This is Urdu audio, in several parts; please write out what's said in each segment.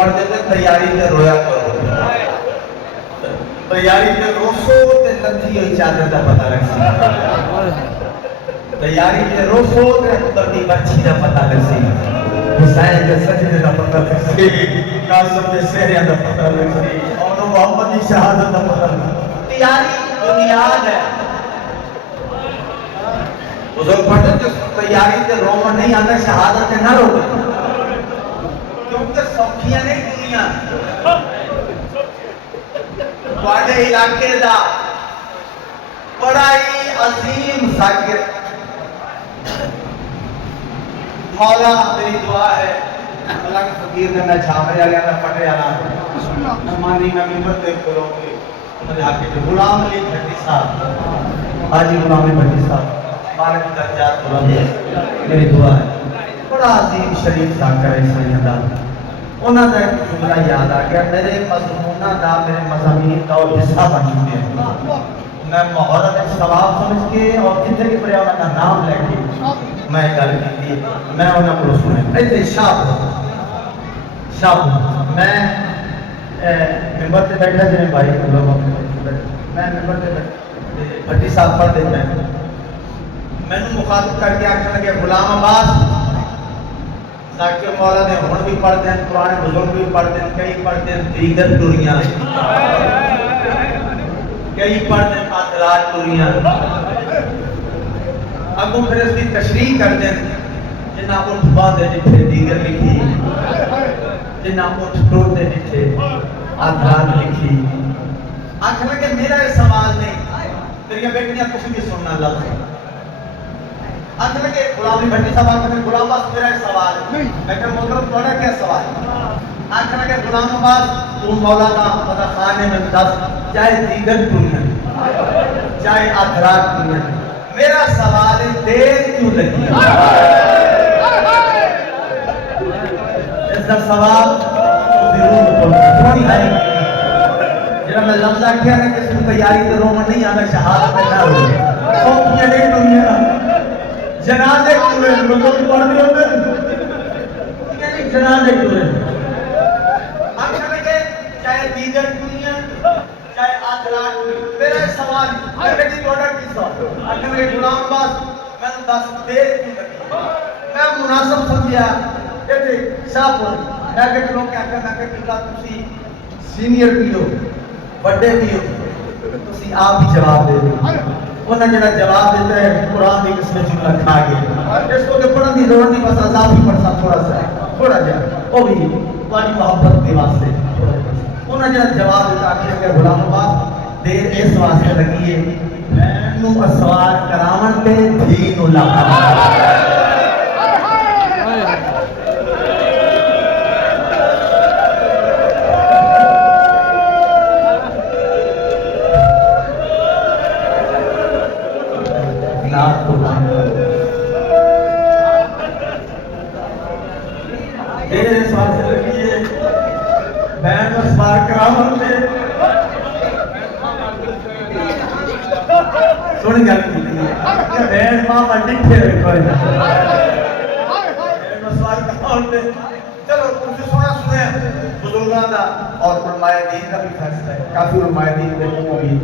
پڑھتے تھے تیاری تے رویا کرو تیاری تے روسو تے لدھی ہوئی چادر دا پتہ لگ سی تیاری تے روسو تے اترتی بچی دا پتہ لگ سی حسین کے سجدے دا پتہ لگ سی قاسم کے سہرے دا پتہ لگ سی اور محمد کی شہادت دا پتہ لگ سی تیاری بنیاد ہے بزرگ پڑھتے جو تیاری تے رومن نہیں آتا شہادت نہ رو کیونکہ سوکھیاں نہیں دنیا بڑے علاقے دا بڑا ہی عظیم ذاکر مولا تیری دعا ہے اللہ کے فقیر نے میں چھاپے آ گیا میں پٹے آنا مانی میں ممبر دیکھ کروں گی مجھے حقی جو غلام علی بھٹی صاحب حاجی غلام علی بھٹی صاحب بارک درجات بلند میری دعا ہے بڑا عظیم شریف ذاکر ہے سیدہ انہوں نے ایک جملہ یاد آ گیا میرے مضمونہ دا میرے مضامین کا اور حصہ بن چکے ہیں میں محرم ثواب سمجھ کے اور جتنے کی پڑے انہوں کا نام لے کے میں گل کی تھی میں انہوں کو سنے ایسے شاپ میں ممبر سے بیٹھا جنہیں بھائی لوگوں میں ممبر سے بھٹی صاحب پڑھ دے میں نے مخاطب کر کے آخر لگے غلام عباس ذاکر مولا نے ہون بھی پڑھ دیں پرانے بزرگ بھی پڑھ دیں کئی پڑھ دیں دیگر دنیا کئی پڑھ دیں آدرات دنیا اگوں پھر اس کی تشریح کر دیں جنہ اٹھ باندھے جتھے دیگر لکھی جنہ اٹھ ٹوٹے جتھے آدرات لکھی آخر لگے میرا یہ سوال نہیں تیری بیٹیاں کچھ بھی سننا لفظ آخر لگے غلامی بھٹی صاحب آخر لگے غلام عباس میرا یہ سوال ہے میں کہ محترم تھوڑا کیا سوال ہے آخر لگے غلام عباس تو مولا کا مدہ خانے میں دس چاہے دیگر دنیا چاہے آدرات دنیا میرا سوال ہے دیر کیوں لگی اس کا سوال ضرور تھوڑی ہے جب میں لفظ آکھیا ہے کہ اس کو تیاری تے رومن نہیں آنا شہادت میں نہ ہو سوکھیاں نہیں دنیا جنازے کیوں لوگوں کو پڑھ دے ہوتے یعنی جنازے کیوں آخر لگے چاہے دیگر دنیا چاہے آدرات میرا سوال ہے بیٹی توڑا کی سوال آخر لگے غلام عباس میں نے دس دیر کیوں لگی میں مناسب سمجھیا کہتے صاحب ہوئی میں کہ لوگ کیا کرنا کہ کتا تسی سینئر بھی ہو بڑے بھی ہو تسی آپ بھی جواب دے دو انہوں نے جنہا جواب دیتا ہے قرآن بھی کس میں جملہ کھا گئے اس کو کہ پڑھن دی ضرورت نہیں بس عذاب ہی پڑھتا تھوڑا سا تھوڑا جا وہ بھی پانی محبت کے واسطے انہوں نے جنہا جواب دیتا آخر کہ غلام عباس دیر اس واسطے لگی ہے میں نو اسوار کرامن پہ دین اللہ سوڑی گل کی تھی کہ بین ماں منڈی پھر کوئی نہ مسوار کہاں پہ چلو کچھ سونا سنے بزرگاں دا اور علماء دین کا بھی فیصلہ ہے کافی علماء دین کے منہ بھی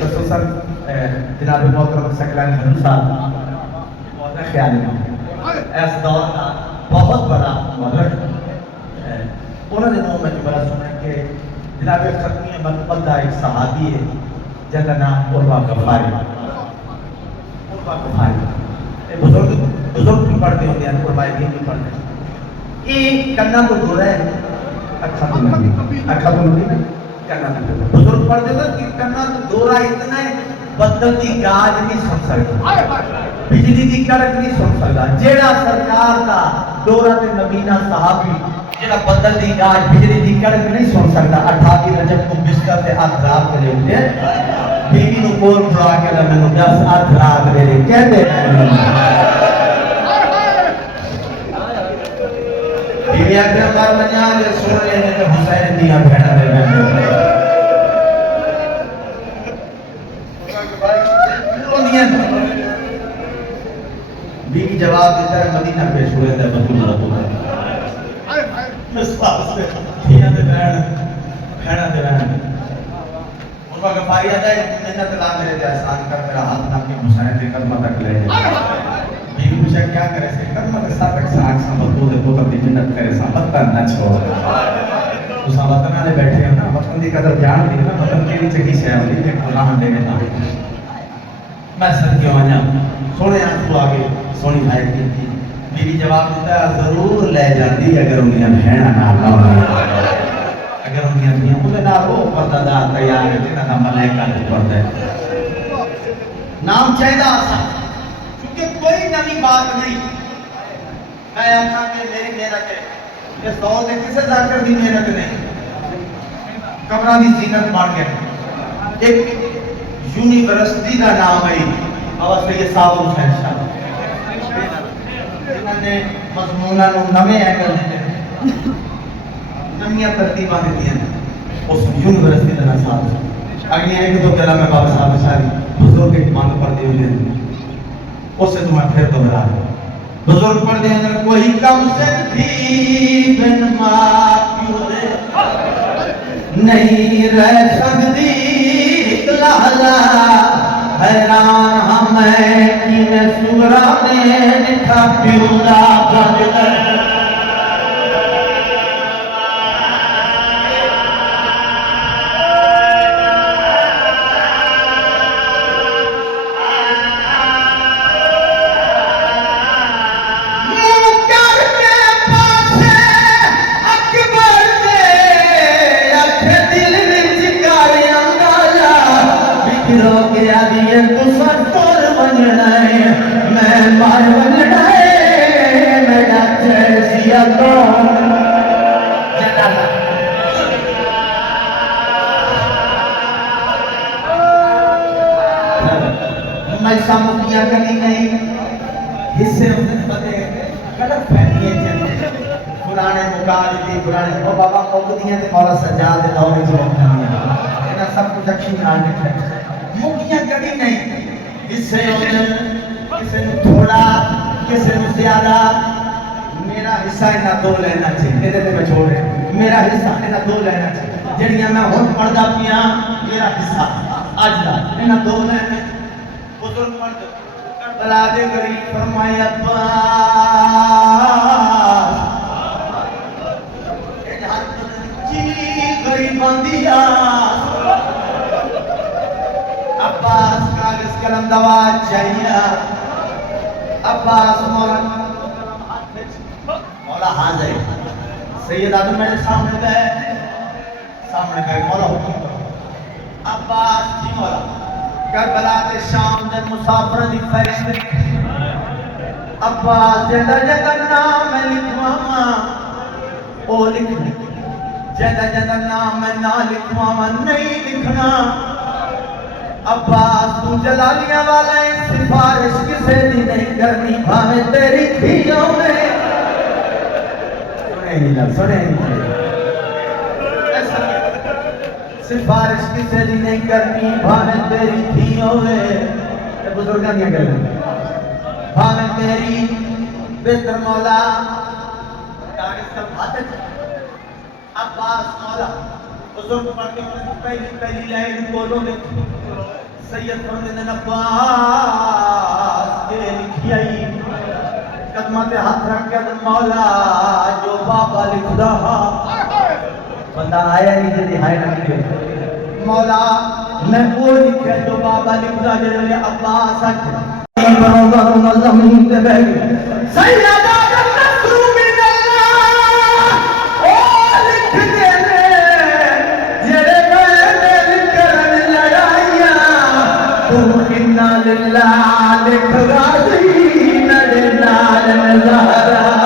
خصوصاً جناب محترم سکلانی حضور صاحب بہت خیال ہے اس دور کا بہت بڑا مدرک انہوں نے منہ میں جو بڑا سنا کہ جناب ختمی بندہ ایک صحابی ہے جن کا نام عروہ غفاری بزرگ بھی پڑھتے ہوتے ہیں علماء دین بھی پڑھتے ہیں یہ کرنا تو دورہ ہے اکھا تو نہیں کرنا تو بزرگ پڑھتے ہیں کہ کرنا تو دورہ اتنا ہے بدل دی گاج نہیں سن سکتا بجلی دی کڑک نہیں سن سکتا جیڑا سرکار دا دورہ تے نبینا صحابی جیڑا بدل دی گاج بجلی دی کڑک نہیں سن سکتا 28 رجب کو بستر تے آدھرات کرے ہوتے ہیں بیوی نو کول پڑا کے میں نو 10 آدھرات میرے کہتے ہیں بیوی اکرم بار منیا لے سن لے کہ حسین دیا بھیڑا دے میں بیوی جواب دیتا ہے مدینہ پیش ہوئے تھے رسول اللہ اس واسطے دھیاں دے بہن بہناں دے بہن ان کا غفاری آتا ہے منت لا میرے تے احسان کر میرا ہاتھ نہ کہ حسین کے قدمہ تک لے جائے بیوی پوچھا کیا کرے سے قدمہ کے ساتھ ایک ساکھ سامت دو دے پوتر دی منت کرے سامت پر نہ چھوڑ تو سامتن آلے بیٹھے ہیں نا وطن دی قدر جان دی نا وطن کی بھی چکی سے ہوئی کہ قرآن دے میں نہ میں سر کیوں آجا سونے آنکھو آگے سونی بھائی کی تھی بیوی جواب دیتا ہے ضرور لے جاندی اگر انہیں بہنہ نہ لاؤں اگر انہیں بہنہ مجھے نہ رو پردہ دا تیار ہے جنہ نہ ملیکہ تو پردہ ہے نام چاہیدہ آسا کیونکہ کوئی نمی بات نہیں میں آتا کہ میری محنت ہے اس دور میں کسے ذاکر دی محنت نہیں کمرہ دی زینت بڑھ گئے ایک یونیورسٹی کا نام ہے اور سید صاحب حسین شاہ جنہوں نے مضمونہ نو نمیں اینگل دیتے ہیں نمیاں ترتیبہ دیتی ہیں اس یونیورسٹی کا نام صاحب اگلی ایک دو کلام میں بابا صاحب شاہی بزرگ کے مان پر دیو دیں اس سے تمہیں پھر تو برا ہے بزرگ پر دیں اگر کوئی کم سے بھی بن ماں کیوں دے نہیں رہ سکتی اکلالا حیران ہمیں کین سورا نے نکھا پیولا بدل ایسا مکیاں کلی نہیں حصے ہوتے بتے غلط فہمیاں چلتے قرآن مقال دی قرآن او بابا قوتیاں تے مولا سجاد دے دور جو نہیں انہاں سب کچھ اچھی نال لکھا ہے مکیاں کلی نہیں حصے ہوتے کسے نو تھوڑا کسے نو زیادہ میرا حصہ انہاں دو لینا چاہیے تے میں چھوڑ رہا میرا حصہ انہاں دو لینا چاہیے جڑیاں میں ہن پڑھدا پیاں میرا حصہ اج دا انہاں دو لینا بزرگ مرد کربلا دے غریب فرمائے عباس اے جہاں جی غریبان دیا عباس کاغذ قلم دوا چاہیے عباس مولا حاضر سید آدم میرے سامنے گئے مولا حکم کرو عباس جی مولا کربلا دے شام دے مسافر دی فہرست عباس جدا جدا نام میں لکھواں او لکھنے جدا جدا نام میں نہ لکھواں نہیں لکھنا عباس تو جلالیاں والا ہے سفارش کسے دی نہیں کرنی بھاوے تیری دھیوں میں سنے نہیں سفارش کسے دی نہیں کرنی بھاوے تیری دھیوں میں یہ بزرگاں دیا کرنے بھاوے تیری بہتر مولا کاغذ کا بھاتے عباس مولا بزرگ پڑھنے پہلی لائن بولو لکھ سید فرمین عباس کے لکھی آئی قدمت ہاتھ رکھ کے مولا جو بابا لکھ رہا بندہ آیا نہیں جدی ہائے نہ کیے مولا میں وہ لکھے جو بابا لکھ رہا جنہوں عباس آکھے بروں زمین تے بہ گئے سیدہ نصر من اللہ او لکھ دے جڑے میں کرن لڑائیاں تو انا للہ لکھ راضی نال نال زہرا